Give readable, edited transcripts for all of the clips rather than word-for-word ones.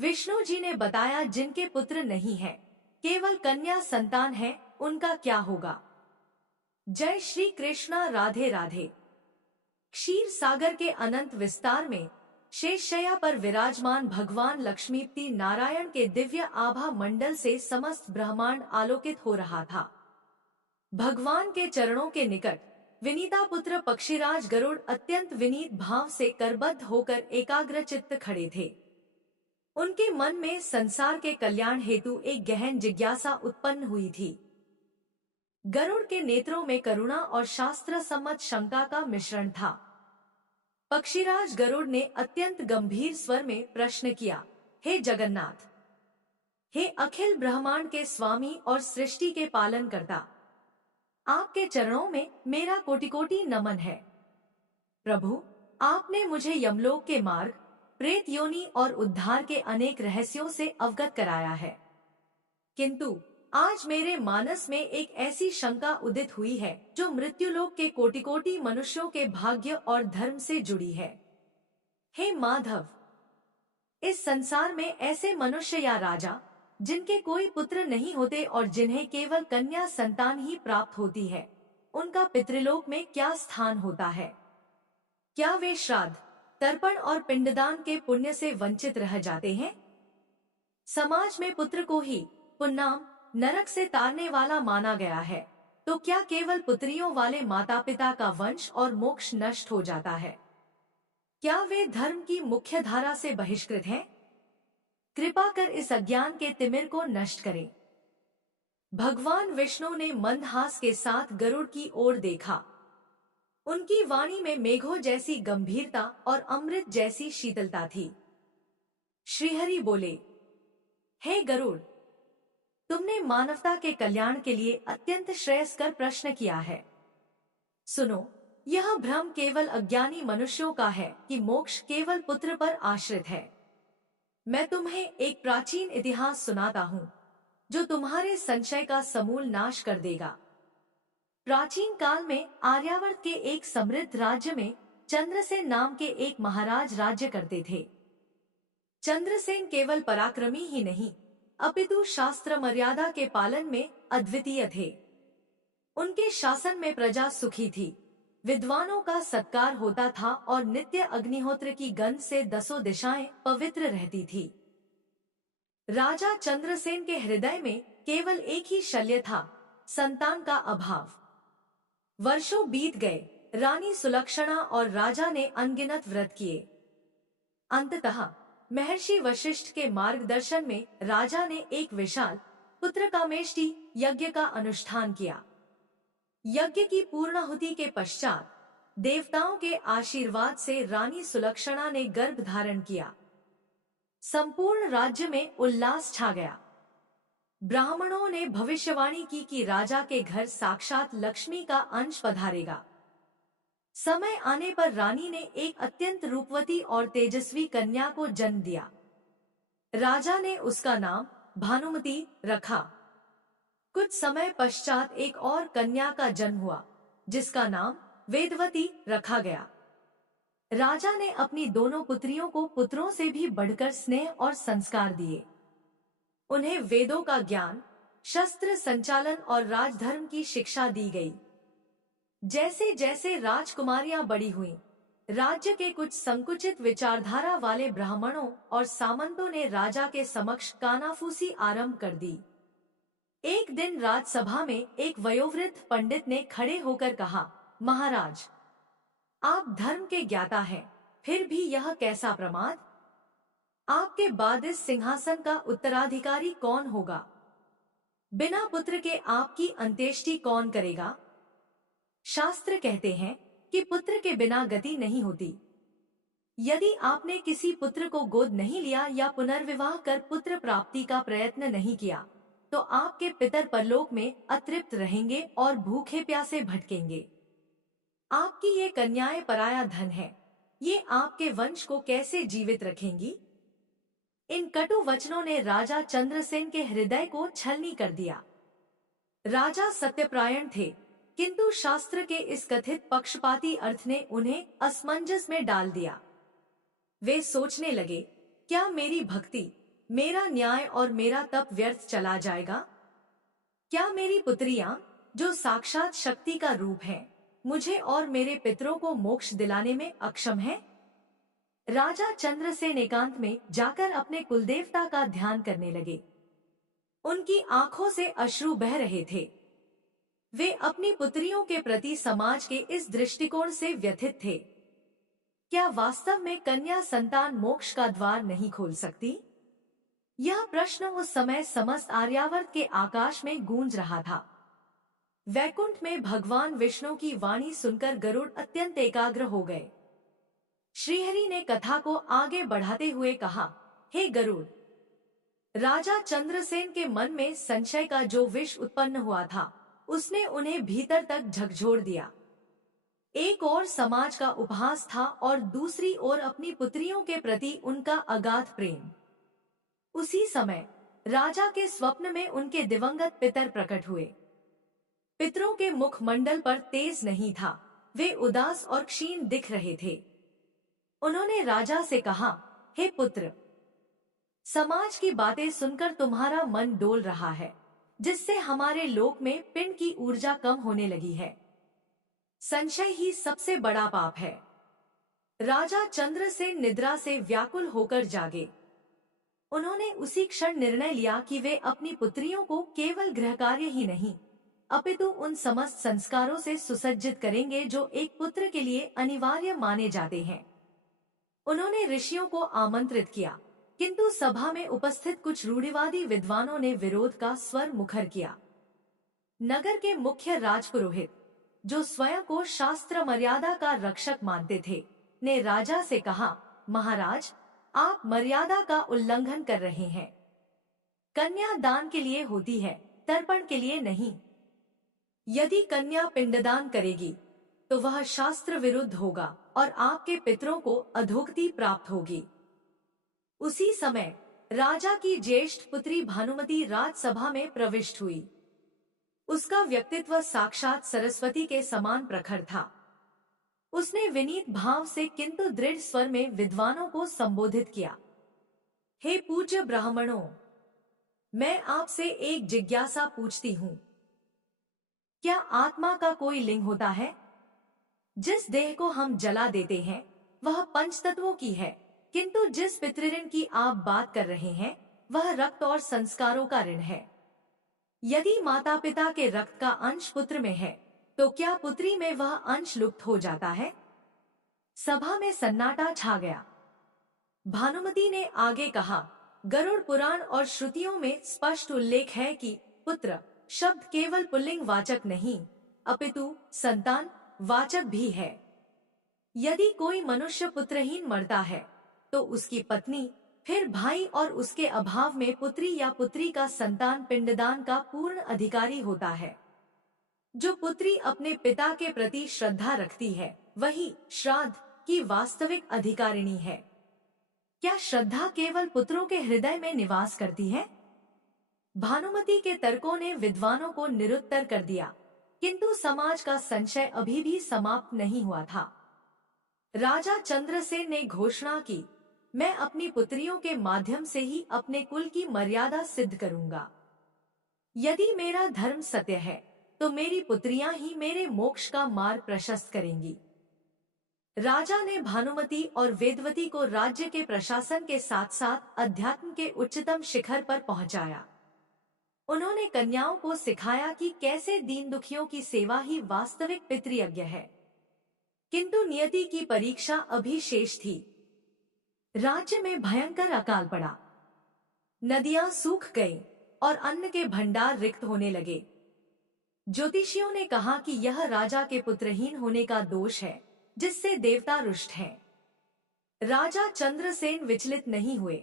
विष्णु जी ने बताया, जिनके पुत्र नहीं है, केवल कन्या संतान है, उनका क्या होगा। जय श्री कृष्णा। राधे राधे। क्षीर सागर के अनंत विस्तार में शेषशय्या पर विराजमान भगवान लक्ष्मीपति नारायण के दिव्य आभा मंडल से समस्त ब्रह्मांड आलोकित हो रहा था। भगवान के चरणों के निकट विनीता पुत्र पक्षीराज गरुड़ अत्यंत विनीत भाव से करबद्ध होकर एकाग्रचित्त खड़े थे। उनके मन में संसार के कल्याण हेतु एक गहन जिज्ञासा उत्पन्न हुई थी। गरुड़ के नेत्रों में करुणा और शास्त्र सम्मत शंका का मिश्रण था। पक्षीराज गरुड़ ने अत्यंत गंभीर स्वर में प्रश्न किया, हे जगन्नाथ, हे अखिल ब्रह्मांड के स्वामी और सृष्टि के पालन करता, आपके चरणों में मेरा कोटि कोटि नमन है। प्रभु, आपने मुझे यमलोक के मार्ग, प्रेत योनि और उद्धार के अनेक रहस्यों से अवगत कराया है, किंतु आज मेरे मानस में एक ऐसी शंका उदित हुई है जो मृत्युलोक के कोटि कोटि मनुष्यों के भाग्य और धर्म से जुड़ी है। हे माधव, इस संसार में ऐसे मनुष्य या राजा जिनके कोई पुत्र नहीं होते और जिन्हें केवल कन्या संतान ही प्राप्त होती है, उनका पितृलोक में क्या स्थान होता है? क्या वे श्राद्ध, तर्पण और पिंडदान के पुण्य से वंचित रह जाते हैं? समाज में पुत्र को ही पुन्नाम नरक से तारने वाला माना गया है, तो क्या केवल पुत्रियों वाले माता पिता का वंश और मोक्ष नष्ट हो जाता है? क्या वे धर्म की मुख्य धारा से बहिष्कृत हैं? कृपा कर इस अज्ञान के तिमिर को नष्ट करें। भगवान विष्णु ने मंदहास के साथ गरुड़ की ओर देखा। उनकी वाणी में मेघों जैसी गंभीरता और अमृत जैसी शीतलता थी। श्रीहरि बोले, हे गरुड़, तुमने मानवता के कल्याण के लिए अत्यंत श्रेयस्कर प्रश्न किया है। सुनो, यह भ्रम केवल अज्ञानी मनुष्यों का है कि मोक्ष केवल पुत्र पर आश्रित है। मैं तुम्हें एक प्राचीन इतिहास सुनाता हूँ जो तुम्हारे संशय का समूल नाश कर देगा। प्राचीन काल में आर्यावर्त के एक समृद्ध राज्य में चंद्रसेन नाम के एक महाराज राज्य करते थे। चंद्रसेन केवल पराक्रमी ही नहीं, अपितु शास्त्र मर्यादा के पालन में अद्वितीय थे। उनके शासन में प्रजा सुखी थी, विद्वानों का सत्कार होता था और नित्य अग्निहोत्र की गंध से दसों दिशाएं पवित्र रहती थी। राजा चंद्रसेन के हृदय में केवल एक ही शल्य था, संतान का अभाव। वर्षों बीत गए, रानी सुलक्षणा और राजा ने अनगिनत व्रत किए। अंततः महर्षि वशिष्ठ के मार्गदर्शन में राजा ने एक विशाल पुत्रकामेष्टि यज्ञ का अनुष्ठान किया। यज्ञ की पूर्णाहुति के पश्चात देवताओं के आशीर्वाद से रानी सुलक्षणा ने गर्भ धारण किया। संपूर्ण राज्य में उल्लास छा गया। ब्राह्मणों ने भविष्यवाणी की कि राजा के घर साक्षात लक्ष्मी का अंश पधारेगा। समय आने पर रानी ने एक अत्यंत रूपवती और तेजस्वी कन्या को जन्म दिया। राजा ने उसका नाम भानुमति रखा। कुछ समय पश्चात एक और कन्या का जन्म हुआ, जिसका नाम वेदवती रखा गया। राजा ने अपनी दोनों पुत्रियों को पुत्रों से भी बढ़कर स्नेह और संस्कार दिए। उन्हें वेदों का ज्ञान, शस्त्र संचालन और राजधर्म की शिक्षा दी गई। जैसे जैसे राजकुमारियां बड़ी हुईं, राज्य के कुछ संकुचित विचारधारा वाले ब्राह्मणों और सामंतों ने राजा के समक्ष कानाफूसी आरंभ कर दी। एक दिन राजसभा में एक वयोवृद्ध पंडित ने खड़े होकर कहा, महाराज, आप धर्म के ज्ञाता हैं, फिर भी यह कैसा प्रमाद? आपके बाद इस सिंहासन का उत्तराधिकारी कौन होगा? बिना पुत्र के आपकी अंत्येष्टि कौन करेगा? शास्त्र कहते हैं कि पुत्र के बिना गति नहीं होती। यदि आपने किसी पुत्र को गोद नहीं लिया या पुनर्विवाह कर पुत्र प्राप्ति का प्रयत्न नहीं किया, तो आपके पितर परलोक में अतृप्त रहेंगे और भूखे प्यासे भटकेंगे। आपकी ये कन्याएं पराया धन है, ये आपके वंश को कैसे जीवित रखेंगी? इन कटु वचनों ने राजा चंद्रसेन के हृदय को छलनी कर दिया। राजा सत्यप्रायण थे, किंतु शास्त्र के इस कथित पक्षपाती अर्थ ने उन्हें असमंजस में डाल दिया। वे सोचने लगे, क्या मेरी भक्ति, मेरा न्याय और मेरा तप व्यर्थ चला जाएगा? क्या मेरी पुत्रियां, जो साक्षात शक्ति का रूप हैं, मुझे और मेरे पितरों को मोक्ष दिलाने में अक्षम हैं? राजा चंद्रसेन एकांत में जाकर अपने कुलदेवता का ध्यान करने लगे। उनकी आंखों से अश्रु बह रहे थे। वे अपनी पुत्रियों के प्रति समाज के इस दृष्टिकोण से व्यथित थे। क्या वास्तव में कन्या संतान मोक्ष का द्वार नहीं खोल सकती? यह प्रश्न उस समय समस्त आर्यावर्त के आकाश में गूंज रहा था। वैकुंठ में भगवान विष्णु की वाणी सुनकर गरुड़ अत्यंत एकाग्र हो गए। श्रीहरि ने कथा को आगे बढ़ाते हुए कहा, हे गरुड़, राजा चंद्रसेन के मन में संशय का जो विष उत्पन्न हुआ था, उसने उन्हें भीतर तक झकझोर दिया। एक ओर समाज का उपहास था और दूसरी ओर अपनी पुत्रियों के प्रति उनका अगाध प्रेम। उसी समय राजा के स्वप्न में उनके दिवंगत पितर प्रकट हुए। पितरों के मुखमंडल पर तेज नहीं था, वे उदास और क्षीण दिख रहे थे। उन्होंने राजा से कहा, हे पुत्र, समाज की बातें सुनकर तुम्हारा मन डोल रहा है, जिससे हमारे लोक में पिंड की ऊर्जा कम होने लगी है। संशय ही सबसे बड़ा पाप है। राजा चंद्रसेन निद्रा से व्याकुल होकर जागे। उन्होंने उसी क्षण निर्णय लिया कि वे अपनी पुत्रियों को केवल गृहकार्य ही नहीं, अपितु उन समस्त संस्कारों से सुसज्जित करेंगे जो एक पुत्र के लिए अनिवार्य माने जाते हैं। उन्होंने ऋषियों को आमंत्रित किया, किंतु सभा में उपस्थित कुछ रूढ़िवादी विद्वानों ने विरोध का स्वर मुखर किया। नगर के मुख्य राजपुरोहित, जो स्वयं को शास्त्र मर्यादा का रक्षक मानते थे, ने राजा से कहा, महाराज, आप मर्यादा का उल्लंघन कर रहे हैं। कन्या दान के लिए होती है, तर्पण के लिए नहीं। यदि कन्या पिंडदान करेगी तो वह शास्त्र विरुद्ध होगा और आपके पितरों को अधोगति प्राप्त होगी। उसी समय राजा की ज्येष्ठ पुत्री भानुमति राजसभा में प्रविष्ट हुई। उसका व्यक्तित्व साक्षात सरस्वती के समान प्रखर था। उसने विनीत भाव से किंतु दृढ़ स्वर में विद्वानों को संबोधित किया। हे पूज्य ब्राह्मणों, मैं आपसे एक जिज्ञासा पूछती हूँ। क्या आत्मा का कोई लिंग होता है? जिस देह को हम जला देते हैं वह पंचतत्वों की है, किंतु जिस पितृऋण की आप बात कर रहे हैं वह रक्त और संस्कारों का ऋण है। यदि माता पिता के रक्त का अंश पुत्र में है तो क्या पुत्री में वह अंश लुप्त हो जाता है? सभा में सन्नाटा छा गया। भानुमति ने आगे कहा, गरुड़ पुराण और श्रुतियों में स्पष्ट उल्लेख है कि पुत्र शब्द केवल पुल्लिंग वाचक नहीं, अपितु संतान वाचक भी है। यदि कोई मनुष्य पुत्रहीन मरता है तो उसकी पत्नी, फिर भाई और उसके अभाव में पुत्री या पुत्री का संतान पिंडदान का पूर्ण अधिकारी होता है। जो पुत्री अपने पिता के प्रति श्रद्धा रखती है वही श्राद्ध की वास्तविक अधिकारिणी है। क्या श्रद्धा केवल पुत्रों के हृदय में निवास करती है? भानुमति के तर्कों ने विद्वानों को निरुत्तर कर दिया, किंतु समाज का संशय अभी भी समाप्त नहीं हुआ था। राजा चंद्रसेन ने घोषणा की, मैं अपनी पुत्रियों के माध्यम से ही अपने कुल की मर्यादा सिद्ध करूंगा। यदि मेरा धर्म सत्य है तो मेरी पुत्रियां ही मेरे मोक्ष का मार्ग प्रशस्त करेंगी। राजा ने भानुमति और वेदवती को राज्य के प्रशासन के साथ साथ अध्यात्म के उच्चतम शिखर पर पहुंचाया। उन्होंने कन्याओं को सिखाया कि कैसे दीन दुखियों की सेवा ही वास्तविक पितृयज्ञ है। किंतु नियति की परीक्षा अभी शेष थी। राज्य में भयंकर अकाल पड़ा। नदियां सूख गईं और अन्न के भंडार रिक्त होने लगे। ज्योतिषियों ने कहा कि यह राजा के पुत्रहीन होने का दोष है, जिससे देवता रुष्ट हैं। राजा चंद्रसेन विचलित नहीं हुए।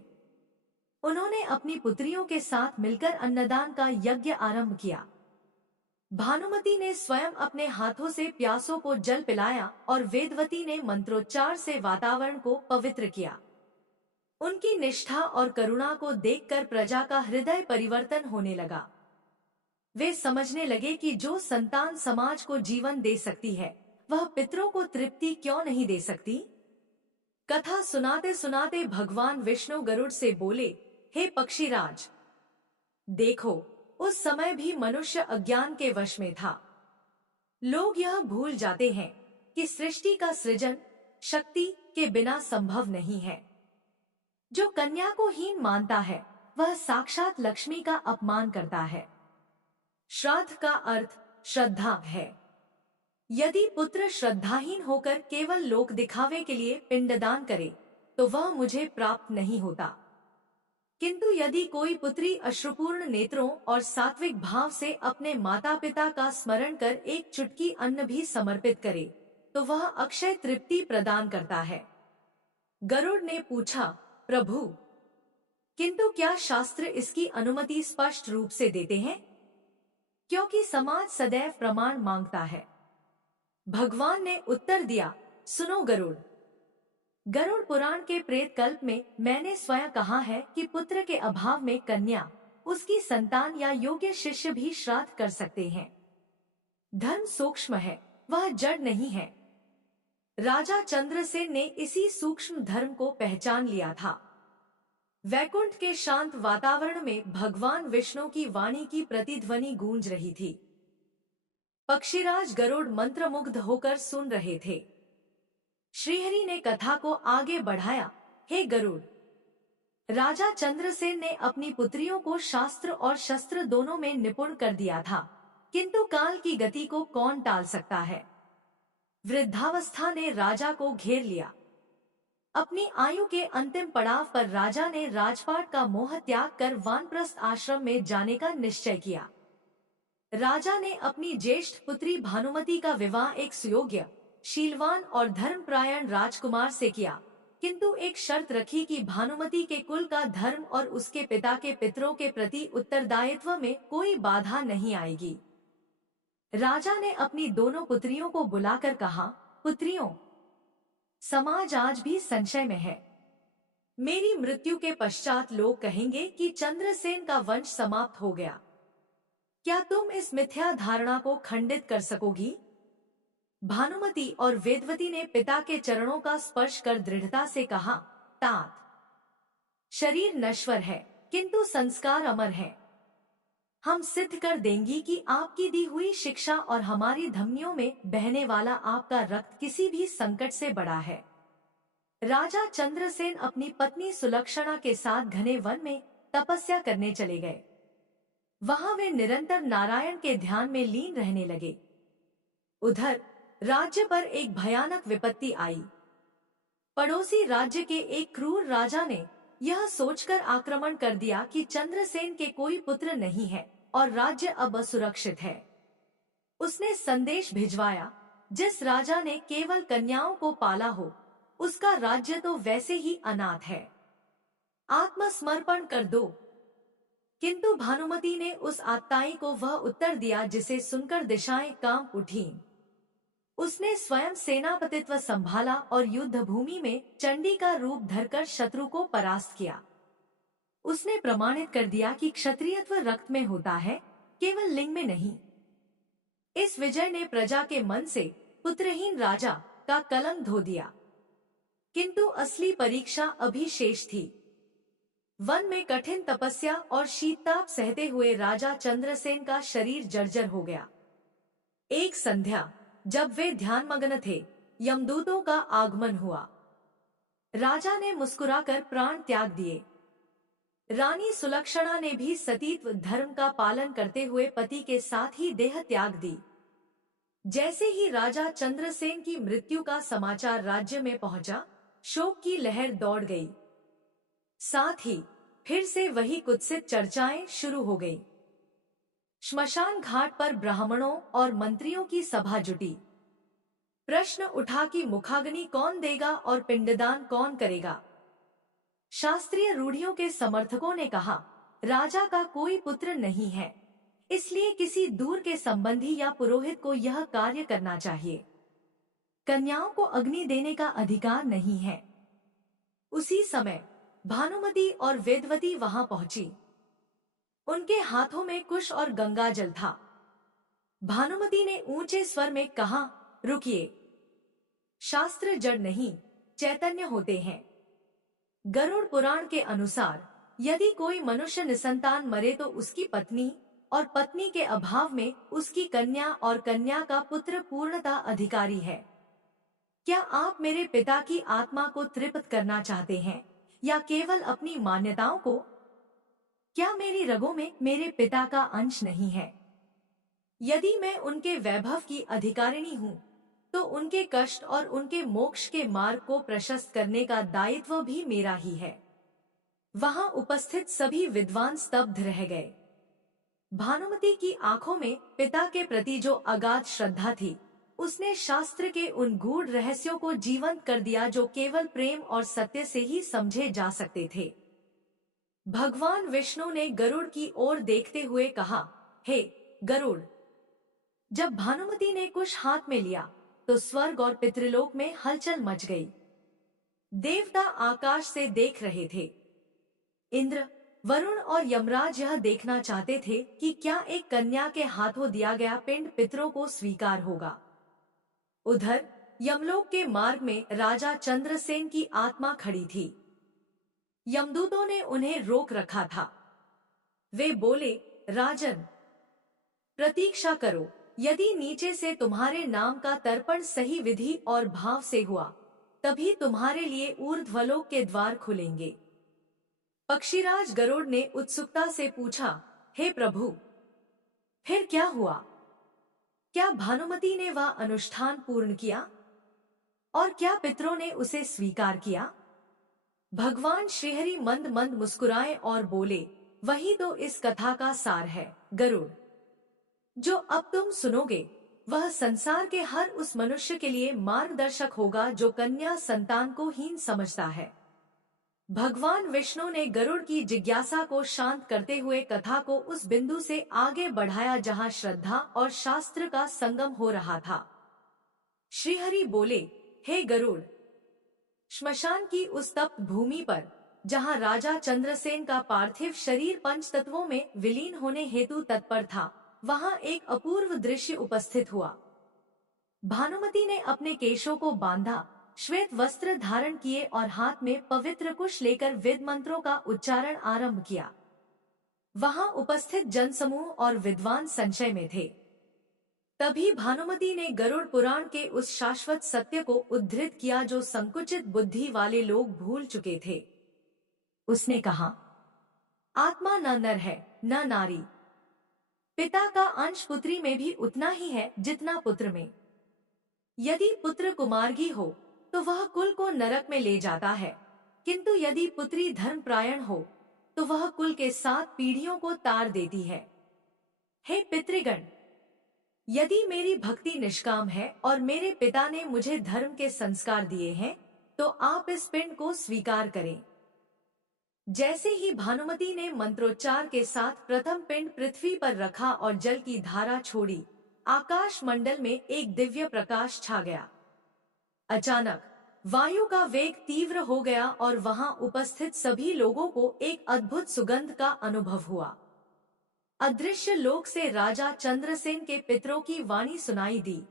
उन्होंने अपनी पुत्रियों के साथ मिलकर अन्नदान का यज्ञ आरंभ किया। भानुमति ने स्वयं अपने हाथों से प्यासों को जल पिलाया और वेदवती ने मंत्रोच्चार से वातावरण को पवित्र किया। उनकी निष्ठा और करुणा को देखकर प्रजा का हृदय परिवर्तन होने लगा। वे समझने लगे कि जो संतान समाज को जीवन दे सकती है वह पितरों को तृप्ति क्यों नहीं दे सकती। कथा सुनाते सुनाते भगवान विष्णु गरुड़ से बोले, हे पक्षीराज, देखो, उस समय भी मनुष्य अज्ञान के वश में था। लोग यह भूल जाते हैं कि सृष्टि का सृजन शक्ति के बिना संभव नहीं है। जो कन्या को हीन मानता है वह साक्षात लक्ष्मी का अपमान करता है। श्राद्ध का अर्थ श्रद्धा है। यदि पुत्र श्रद्धाहीन होकर केवल लोक दिखावे के लिए पिंडदान करे तो वह मुझे प्राप्त नहीं होता, किंतु यदि कोई पुत्री अश्रुपूर्ण नेत्रों और सात्विक भाव से अपने माता पिता का स्मरण कर एक चुटकी अन्न भी समर्पित करे तो वह अक्षय तृप्ति प्रदान करता है। गरुड़ ने पूछा, प्रभु, किंतु क्या शास्त्र इसकी अनुमति स्पष्ट रूप से देते हैं? क्योंकि समाज सदैव प्रमाण मांगता है। भगवान ने उत्तर दिया, सुनो गरुड़, गरुड़ पुराण के प्रेत कल्प में मैंने स्वयं कहा है कि पुत्र के अभाव में कन्या, उसकी संतान या योग्य शिष्य भी श्राद्ध कर सकते हैं। धर्म सूक्ष्म है, वह जड़ नहीं है। राजा चंद्रसेन ने इसी सूक्ष्म धर्म को पहचान लिया था। वैकुंठ के शांत वातावरण में भगवान विष्णु की वाणी की प्रतिध्वनि गूंज रही थी। पक्षीराज गरुड़ मंत्रमुग्ध होकर सुन रहे थे। श्रीहरि ने कथा को आगे बढ़ाया, हे गरुड़, राजा चंद्रसेन ने अपनी पुत्रियों को शास्त्र और शस्त्र दोनों में निपुण कर दिया था, किंतु काल की गति को कौन टाल सकता है। वृद्धावस्था ने राजा को घेर लिया। अपनी आयु के अंतिम पड़ाव पर राजा ने राजपाट का मोह त्याग कर वानप्रस्थ आश्रम में जाने का निश्चय किया। राजा ने अपनी ज्येष्ठ पुत्री भानुमति का विवाह एक सुयोग्य, शीलवान और धर्मपरायण राजकुमार से किया, किंतु एक शर्त रखी कि भानुमति के कुल का धर्म और उसके पिता के पितरों के प्रति उत्तरदायित्व में कोई बाधा नहीं आएगी। राजा ने अपनी दोनों पुत्रियों को बुलाकर कहा, पुत्रियों, समाज आज भी संशय में है। मेरी मृत्यु के पश्चात लोग कहेंगे कि चंद्रसेन का वंश समाप्त हो गया। क्या तुम इस मिथ्या धारणा को खंडित कर सकोगी? भानुमति और वेदवती ने पिता के चरणों का स्पर्श कर दृढ़ता से कहा, तात, शरीर नश्वर है किंतु संस्कार अमर है। हम सिद्ध कर देंगी कि आपकी दी हुई शिक्षा और हमारी धमनियों में बहने वाला आपका रक्त किसी भी संकट से बड़ा है। राजा चंद्रसेन अपनी पत्नी सुलक्षणा के साथ घने वन में तपस्या करने चले गए। वहां वे निरंतर नारायण के ध्यान में लीन रहने लगे। उधर राज्य पर एक भयानक विपत्ति आई। पड़ोसी राज्य के एक क्रूर राजा ने यह सोचकर आक्रमण कर दिया कि चंद्रसेन के कोई पुत्र नहीं है और राज्य अब असुरक्षित है। उसने संदेश भिजवाया, जिस राजा ने केवल कन्याओं को पाला हो, उसका राज्य तो वैसे ही अनाथ है। आत्मसमर्पण कर दो। किंतु भानुमति ने उस आत्ताई को वह उत्तर दिया जिसे सुनकर दिशाएं कांप उठीं। उसने स्वयं सेनापतित्व संभाला और युद्ध भूमि में चंडी का रूप धरकर शत्रु को परास्त किया। उसने प्रमाणित कर दिया कि क्षत्रियत्व रक्त में होता है, केवल लिंग में नहीं। इस विजय ने प्रजा के मन से पुत्रहीन राजा का कलंक धो दिया। किंतु असली परीक्षा अभी शेष थी। वन में कठिन तपस्या और शीतताप सहते हुए राजा चंद्रसेन का शरीर जर्जर हो गया। एक संध्या जब वे ध्यानमग्न थे, यमदूतों का आगमन हुआ। राजा ने मुस्कुराकर प्राण त्याग दिए। रानी सुलक्षणा ने भी सतीत्व धर्म का पालन करते हुए पति के साथ ही देह त्याग दी। जैसे ही राजा चंद्रसेन की मृत्यु का समाचार राज्य में पहुंचा, शोक की लहर दौड़ गई। साथ ही फिर से वही कुत्सित चर्चाएं शुरू हो गई। श्मशान घाट पर ब्राह्मणों और मंत्रियों की सभा जुटी। प्रश्न उठा कि मुखाग्नि कौन देगा और पिंडदान कौन करेगा। शास्त्रीय रूढ़ियों के समर्थकों ने कहा, राजा का कोई पुत्र नहीं है, इसलिए किसी दूर के संबंधी या पुरोहित को यह कार्य करना चाहिए। कन्याओं को अग्नि देने का अधिकार नहीं है। उसी समय भानुमति और वेदवती वहां पहुंची। उनके हाथों में कुश और गंगा जल था। भानुमति ने ऊंचे स्वर में कहा, रुकिए, शास्त्र जड़ नहीं चैतन्य होते हैं। गरुड़ पुराण के अनुसार यदि कोई मनुष्य निसंतान मरे तो उसकी पत्नी और पत्नी के अभाव में उसकी कन्या और कन्या का पुत्र पूर्णतः अधिकारी है। क्या आप मेरे पिता की आत्मा को तृप्त करना चाहते हैं या केवल अपनी मान्यताओं को? क्या मेरी रगों में मेरे पिता का अंश नहीं है? यदि मैं उनके वैभव की अधिकारिणी हूँ, तो उनके कष्ट और उनके मोक्ष के मार्ग को प्रशस्त करने का दायित्व भी मेरा ही है। वहां उपस्थित सभी विद्वान स्तब्ध रह गए। भानुमति की आंखों में पिता के प्रति जो अगाध श्रद्धा थी, उसने शास्त्र के उन गूढ़ रहस्यों को जीवंत कर दिया जो केवल प्रेम और सत्य से ही समझे जा सकते थे। भगवान विष्णु ने गरुड़ की ओर देखते हुए कहा, हे गरुड़। जब भानुमति ने कुश हाथ में लिया तो स्वर्ग और पितृलोक में हलचल मच गई। देवता आकाश से देख रहे थे। इंद्र, वरुण और यमराज यह देखना चाहते थे कि क्या एक कन्या के हाथों दिया गया पिंड पितरों को स्वीकार होगा। उधर यमलोक के मार्ग में राजा चंद्रसेन की आत्मा खड़ी थी। यमदूतों ने उन्हें रोक रखा था। वे बोले, राजन, प्रतीक्षा करो। यदि नीचे से तुम्हारे नाम का तर्पण सही विधि और भाव से हुआ, तभी तुम्हारे लिए ऊर्ध्वलोक के द्वार खुलेंगे। पक्षीराज गरुड़ ने उत्सुकता से पूछा, हे प्रभु, फिर क्या हुआ? क्या भानुमति ने वह अनुष्ठान पूर्ण किया और क्या पितरों ने उसे स्वीकार किया? भगवान श्रीहरि मंद मंद मुस्कुराए और बोले, वही तो इस कथा का सार है गरुड़। जो अब तुम सुनोगे वह संसार के हर उस मनुष्य के लिए मार्गदर्शक होगा जो कन्या संतान को हीन समझता है। भगवान विष्णु ने गरुड़ की जिज्ञासा को शांत करते हुए कथा को उस बिंदु से आगे बढ़ाया जहां श्रद्धा और शास्त्र का संगम हो रहा था। श्रीहरि बोले, हे गरुड़, श्मशान की उस तप्त भूमि पर जहां राजा चंद्रसेन का पार्थिव शरीर पंच तत्वों में विलीन होने हेतु तत्पर था, वहां एक अपूर्व दृश्य उपस्थित हुआ। भानुमति ने अपने केशों को बांधा, श्वेत वस्त्र धारण किए और हाथ में पवित्र कुश लेकर वेद मंत्रों का उच्चारण आरंभ किया। वहां उपस्थित जनसमूह और विद्वान संशय में थे। तभी भानुमति ने गरुड़ पुराण के उस शाश्वत सत्य को उद्धृत किया जो संकुचित बुद्धि वाले लोग भूल चुके थे। उसने कहा, आत्मा न नर है न नारी। पिता का अंश पुत्री में भी उतना ही है जितना पुत्र में। यदि पुत्र कुमार्गी हो तो वह कुल को नरक में ले जाता है, किंतु यदि पुत्री धर्मपरायण हो तो वह कुल के 7 पीढ़ियों को तार देती है। हे पितृगण, यदि मेरी भक्ति निष्काम है और मेरे पिता ने मुझे धर्म के संस्कार दिए हैं, तो आप इस पिंड को स्वीकार करें। जैसे ही भानुमति ने मंत्रोच्चार के साथ प्रथम पिंड पृथ्वी पर रखा और जल की धारा छोड़ी, आकाश मंडल में एक दिव्य प्रकाश छा गया। अचानक वायु का वेग तीव्र हो गया और वहां उपस्थित सभी लोगों को एक अद्भुत सुगंध का अनुभव हुआ। अदृश्य लोक से राजा चंद्रसेन के पितरों की वाणी सुनाई दी।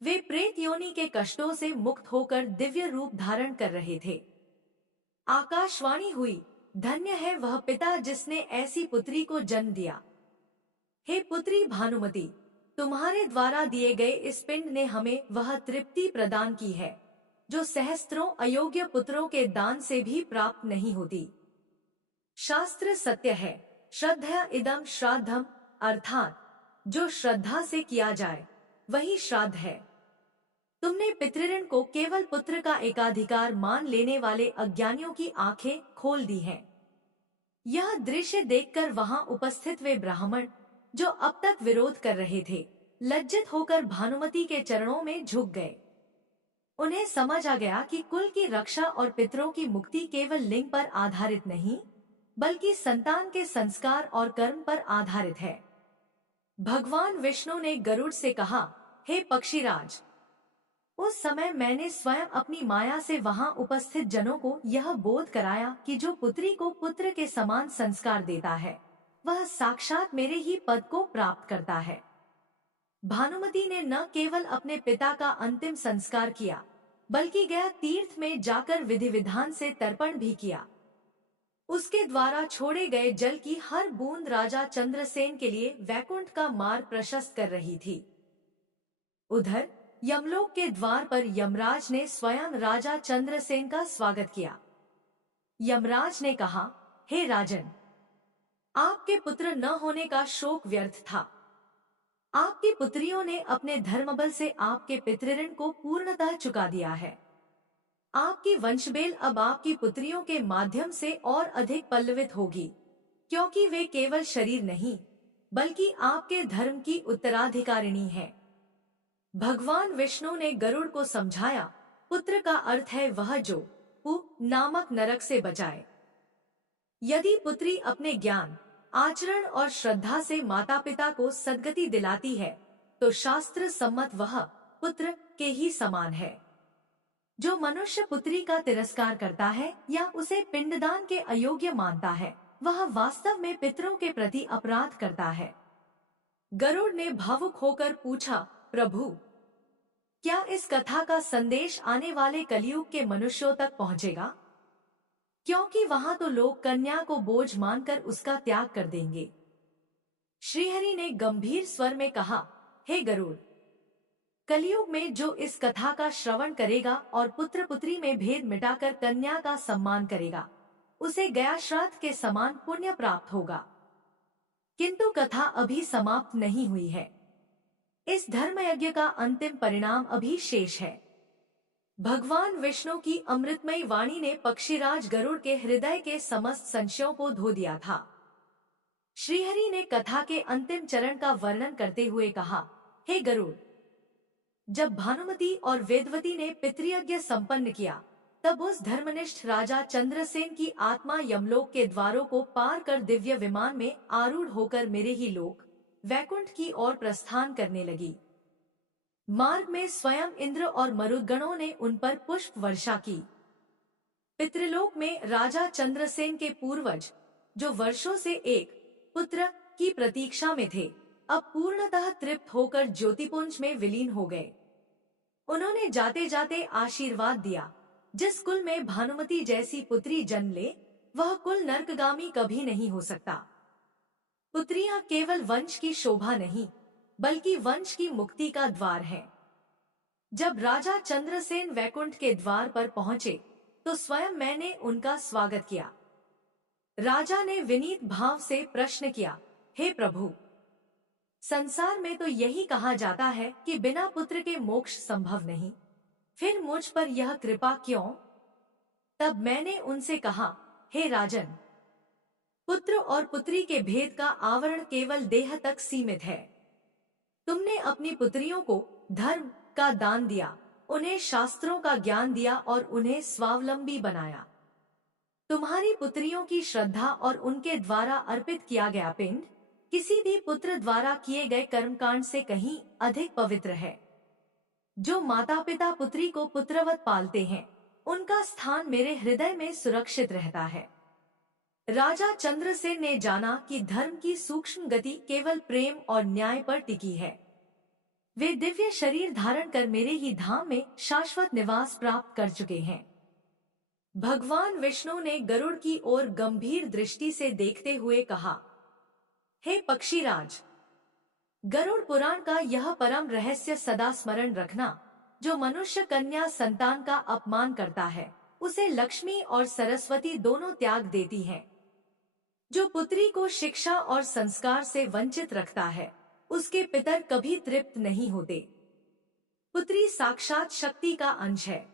वे प्रेत योनि के कष्टों से मुक्त होकर दिव्य रूप धारण कर रहे थे। आकाशवाणी हुई, धन्य है वह पिता जिसने ऐसी पुत्री को जन्म दिया। हे पुत्री भानुमति, तुम्हारे द्वारा दिए गए इस पिंड ने हमें वह तृप्ति प्रदान की है जो सहस्त्रों अयोग्य पुत्रों के दान से भी प्राप्त नहीं होती। शास्त्र सत्य है, श्रद्धा इदम श्राद्धम, अर्थात जो श्रद्धा से किया जाए वही श्राद्ध है। तुमने पितृऋण को केवल पुत्र का एकाधिकार मान लेने वाले अज्ञानियों की आंखें खोल दी हैं। यह दृश्य देखकर वहां उपस्थित वे ब्राह्मण जो अब तक विरोध कर रहे थे, लज्जित होकर भानुमति के चरणों में झुक गए। उन्हें समझ आ गया कि कुल की रक्षा और पितरों की मुक्ति केवल लिंग पर आधारित नहीं, बल्कि संतान के संस्कार और कर्म पर आधारित है। भगवान विष्णु ने गरुड़ से कहा, हे पक्षीराज, उस समय मैंने स्वयं अपनी माया से वहां उपस्थित जनों को यह बोध कराया कि जो पुत्री को पुत्र के समान संस्कार देता है, वह साक्षात मेरे ही पद को प्राप्त करता है। भानुमति ने न केवल अपने पिता का अंतिम संस्कार किया, बल्कि गया तीर्थ में जाकर विधि विधान से तर्पण भी किया। उसके द्वारा छोड़े गए जल की हर बूंद राजा चंद्रसेन के लिए वैकुंठ का मार्ग प्रशस्त कर रही थी। उधर यमलोक के द्वार पर यमराज ने स्वयं राजा चंद्रसेन का स्वागत किया। यमराज ने कहा, हे राजन, आपके पुत्र न होने का शोक व्यर्थ था। आपकी पुत्रियों ने अपने धर्मबल से आपके पितृऋण को पूर्णतः चुका दिया है। आपकी वंशबेल अब आपकी पुत्रियों के माध्यम से और अधिक पल्लवित होगी, क्योंकि वे केवल शरीर नहीं बल्कि आपके धर्म की उत्तराधिकारिणी हैं। भगवान विष्णु ने गरुड़ को समझाया, पुत्र का अर्थ है वह जो पु नामक नरक से बचाए। यदि पुत्री अपने ज्ञान, आचरण और श्रद्धा से माता पिता को सद्गति दिलाती है, तो शास्त्र सम्मत वह पुत्र के ही समान है। जो मनुष्य पुत्री का तिरस्कार करता है या उसे पिंडदान के अयोग्य मानता है, वह वास्तव में पितरों के प्रति अपराध करता है। गरुड़ ने भावुक होकर पूछा, प्रभु, क्या इस कथा का संदेश आने वाले कलयुग के मनुष्यों तक पहुंचेगा? क्योंकि वहां तो लोग कन्या को बोझ मानकर उसका त्याग कर देंगे। श्रीहरि ने गंभीर स्वर में कहा, हे गरुड़, कलयुग में जो इस कथा का श्रवण करेगा और पुत्र पुत्री में भेद मिटाकर कन्या का सम्मान करेगा, उसे गया श्राद्ध के समान पुण्य प्राप्त होगा। किंतु कथा अभी समाप्त नहीं हुई है। इस धर्म यज्ञ का अंतिम परिणाम अभी शेष है। भगवान विष्णु की अमृतमयी वाणी ने पक्षीराज गरुड़ के हृदय के समस्त संशयों को धो दिया था। श्रीहरि ने कथा के अंतिम चरण का वर्णन करते हुए कहा, हे गरुड़, जब भानुमति और वेदवती ने पितृयज्ञ संपन्न किया, तब उस धर्मनिष्ठ राजा चंद्रसेन की आत्मा यमलोक के द्वारों को पार कर दिव्य विमान में आरूढ़ होकर मेरे ही लोक वैकुंठ की ओर प्रस्थान करने लगी। मार्ग में स्वयं इंद्र और मरुद्गणों ने उन पर पुष्प वर्षा की। पितृलोक में राजा चंद्रसेन के पूर्वज, जो वर्षों से एक पुत्र की प्रतीक्षा में थे, अब पूर्णतः तृप्त होकर ज्योतिपुंज में विलीन हो गए। उन्होंने जाते जाते आशीर्वाद दिया, जिस कुल में भानुमति जैसी पुत्री जन्म ले, वह कुल नरकगामी कभी नहीं हो सकता। पुत्रियां केवल वंश की शोभा नहीं, बल्कि वंश की मुक्ति का द्वार है। जब राजा चंद्रसेन वैकुंठ के द्वार पर पहुंचे, तो स्वयं मैंने उनका स्वागत किया। राजा ने विनीत भाव से प्रश्न किया, हे प्रभु, संसार में तो यही कहा जाता है कि बिना पुत्र के मोक्ष संभव नहीं, फिर मुझ पर यह कृपा क्यों? तब मैंने उनसे कहा, हे राजन, पुत्र और पुत्री के भेद का आवरण केवल देह तक सीमित है। तुमने अपनी पुत्रियों को धर्म का दान दिया, उन्हें शास्त्रों का ज्ञान दिया और उन्हें स्वावलंबी बनाया। तुम्हारी पुत्रियों की श्रद्धा और उनके द्वारा अर्पित किया गया पिंड किसी भी पुत्र द्वारा किए गए कर्मकांड से कहीं अधिक पवित्र है। जो माता पिता पुत्री को पुत्रवत पालते हैं, उनका स्थान मेरे हृदय में सुरक्षित रहता है। राजा चंद्रसेन ने जाना कि धर्म की सूक्ष्म गति केवल प्रेम और न्याय पर टिकी है। वे दिव्य शरीर धारण कर मेरे ही धाम में शाश्वत निवास प्राप्त कर चुके हैं। भगवान विष्णु ने गरुड़ की ओर गंभीर दृष्टि से देखते हुए कहा, हे पक्षीराज, गरुड़ पुराण का यह परम रहस्य सदा स्मरण रखना, जो मनुष्य कन्या संतान का अपमान करता है, उसे लक्ष्मी और सरस्वती दोनों त्याग देती हैं। जो पुत्री को शिक्षा और संस्कार से वंचित रखता है, उसके पितर कभी तृप्त नहीं होते। पुत्री साक्षात शक्ति का अंश है।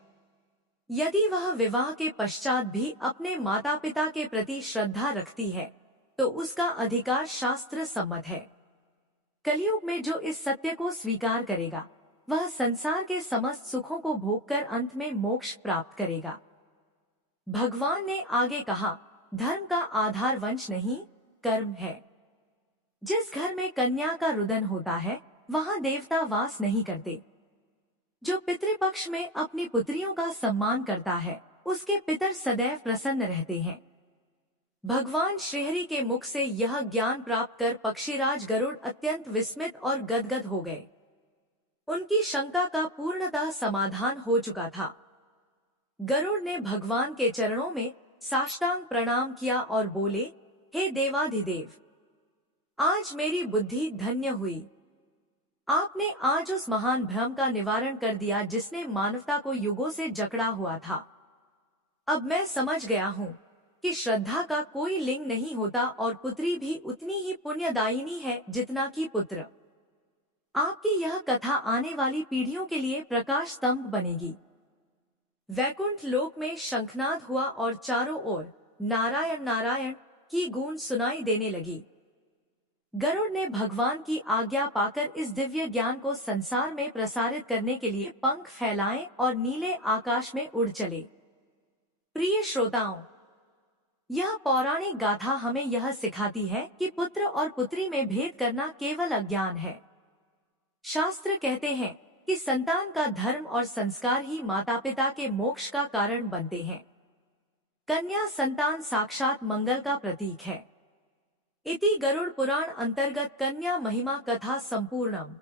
यदि वह विवाह के पश्चात भी अपने माता पिता के प्रति श्रद्धा रखती है, तो उसका अधिकार शास्त्र सम्मत है। कलयुग में जो इस सत्य को स्वीकार करेगा, वह संसार के समस्त सुखों को भोगकर अंत में मोक्ष प्राप्त करेगा। भगवान ने आगे कहा, धर्म का आधार वंश नहीं, कर्म है। जिस घर में कन्या का रुदन होता है, वहां देवता वास नहीं करते। जो पितृपक्ष में अपनी पुत्रियों का सम्मान करता है, उसके पितर सदैव प्रसन्न रहते हैं। भगवान श्रीहरि के मुख से यह ज्ञान प्राप्त कर पक्षीराज गरुड़ अत्यंत विस्मित और गदगद हो गए। उनकी शंका का पूर्णतः समाधान हो चुका था। गरुड़ ने भगवान के चरणों में साष्टांग प्रणाम किया और बोले, हे देवाधिदेव, आज मेरी बुद्धि धन्य हुई। आपने आज उस महान भ्रम का निवारण कर दिया जिसने मानवता को युगों से जकड़ा हुआ था। अब मैं समझ गया हूँ कि श्रद्धा का कोई लिंग नहीं होता और पुत्री भी उतनी ही पुण्यदायिनी है जितना कि पुत्र। आपकी यह कथा आने वाली पीढ़ियों के लिए प्रकाश स्तंभ बनेगी। वैकुंठ लोक में शंखनाद हुआ और चारों ओर नारायण नारायण की गूंज सुनाई देने लगी। गरुड़ ने भगवान की आज्ञा पाकर इस दिव्य ज्ञान को संसार में प्रसारित करने के लिए पंख फैलाए और नीले आकाश में उड़ चले। प्रिय श्रोताओं, यह पौराणिक गाथा हमें यह सिखाती है कि पुत्र और पुत्री में भेद करना केवल अज्ञान है। शास्त्र कहते हैं कि संतान का धर्म और संस्कार ही माता पिता के मोक्ष का कारण बनते हैं। कन्या संतान साक्षात मंगल का प्रतीक है। इति गरुड़ पुराण अंतर्गत कन्या महिमा कथा संपूर्णम।